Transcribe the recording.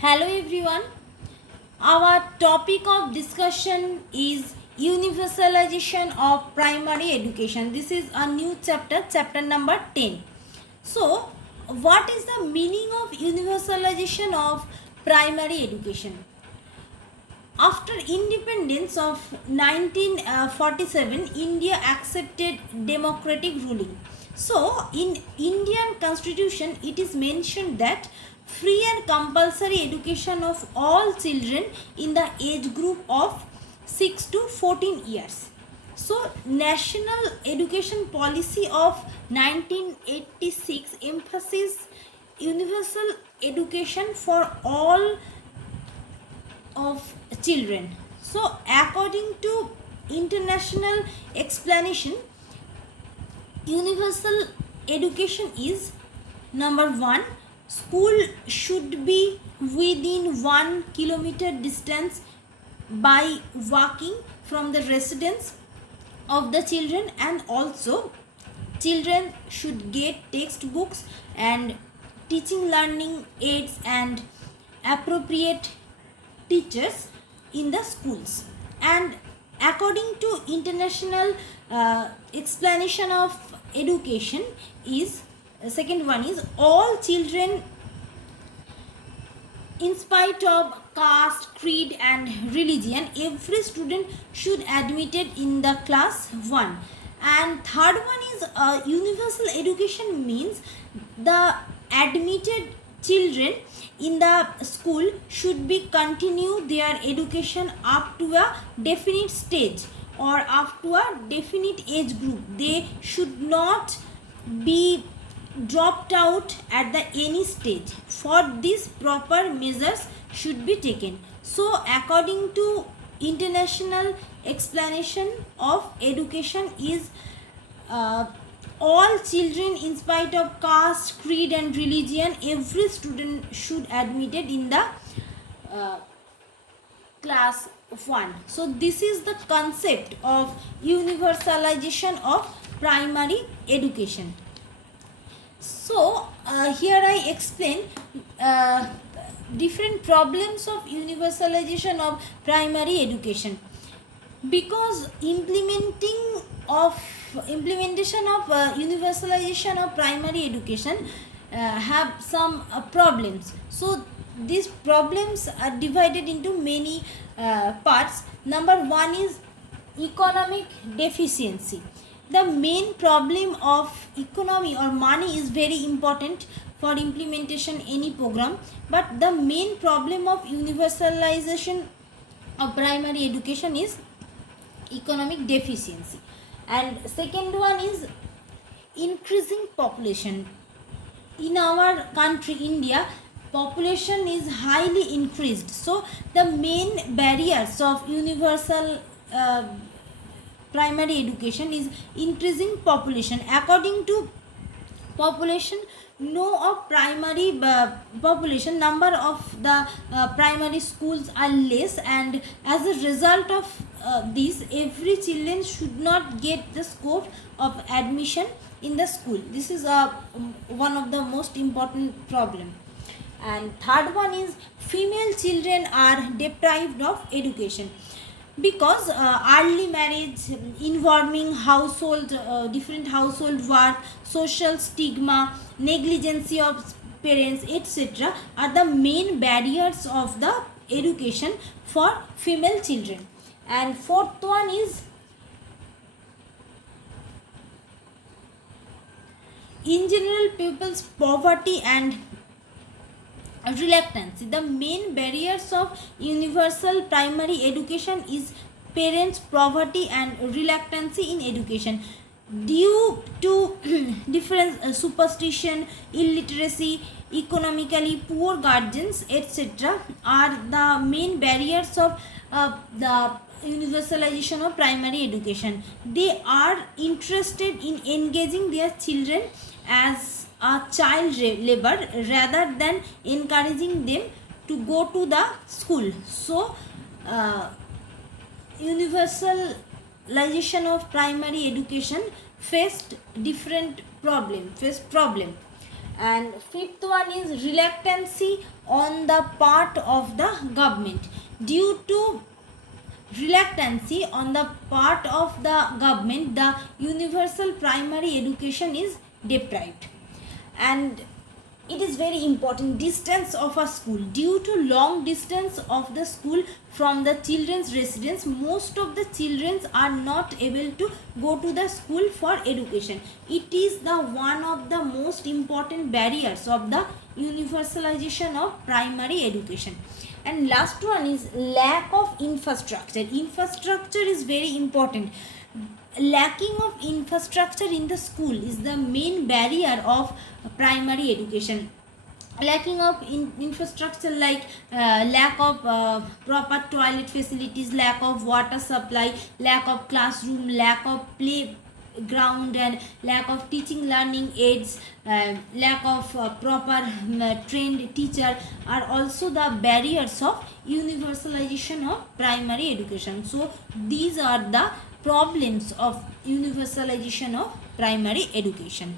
Hello everyone. Our topic of discussion is universalization of primary education. This is a new chapter, chapter number 10. So, what is the meaning of universalization of primary education? After independence of 1947, India accepted democratic ruling. So, in Indian constitution, it is mentioned that free and compulsory education of all children in the age group of 6 to 14 years. So, National Education Policy of 1986 emphasizes universal education for all of children. So, according to international explanation, universal education is number one, school should be within 1 kilometer distance by walking from the residence of the children, and also children should get textbooks and teaching learning aids and appropriate teachers in the schools. And according to international explanation of education is second one is all children in spite of caste, creed and religion, every student should admitted in the class 1. And third one is universal education means the admitted children in the school should be continue their education up to a definite stage or up to a definite age group. They should not be dropped out at the any stage. For this proper measures should be taken. So according to international explanation of education is all children in spite of caste, creed and religion, every student should admitted in the class 1. So this is the concept of universalization of primary education. So here I explain different problems of universalization of primary education, because implementation of universalization of primary education have some problems. So these problems are divided into many parts. Number one is economic deficiency. The main problem of economy or money is very important for implementation any program, but the main problem of universalization of primary education is economic deficiency. And second one is increasing population. In our country India, population is highly increased, so the main barriers of universal primary education is increasing population. According to population, no of primary population, number of the primary schools are less, and as a result of this, every children should not get the scope of admission in the school. This is one of the most important problem. And third one is female children are deprived of education, because early marriage, involving household different household work, social stigma, negligence of parents, etc., are the main barriers of the education for female children. And fourth one is in general people's poverty and reluctance. The main barriers of universal primary education is parents' poverty and reluctance in education due to different superstition, illiteracy, economically poor guardians, etc., are the main barriers of the universalization of primary education. They are interested in engaging their children as a child labor rather than encouraging them to go to the school. So universalization of primary education faced different problem. And fifth one is reluctancy on the part of the government. Due to reluctancy on the part of the government, the universal primary education is deprived. And it is very important, distance of a school. Due to long distance of the school from the children's residence, most of the children are not able to go to the school for education. It is the one of the most important barriers of the universalization of primary education. And last one is lack of infrastructure. Infrastructure is very important. Lacking of infrastructure in the school is the main barrier of primary education. Lacking of infrastructure like lack of proper toilet facilities, lack of water supply, lack of classroom, lack of playground, and lack of teaching learning aids, lack of proper trained teacher are also the barriers of universalization of primary education. So these are the problems of universalization of primary education.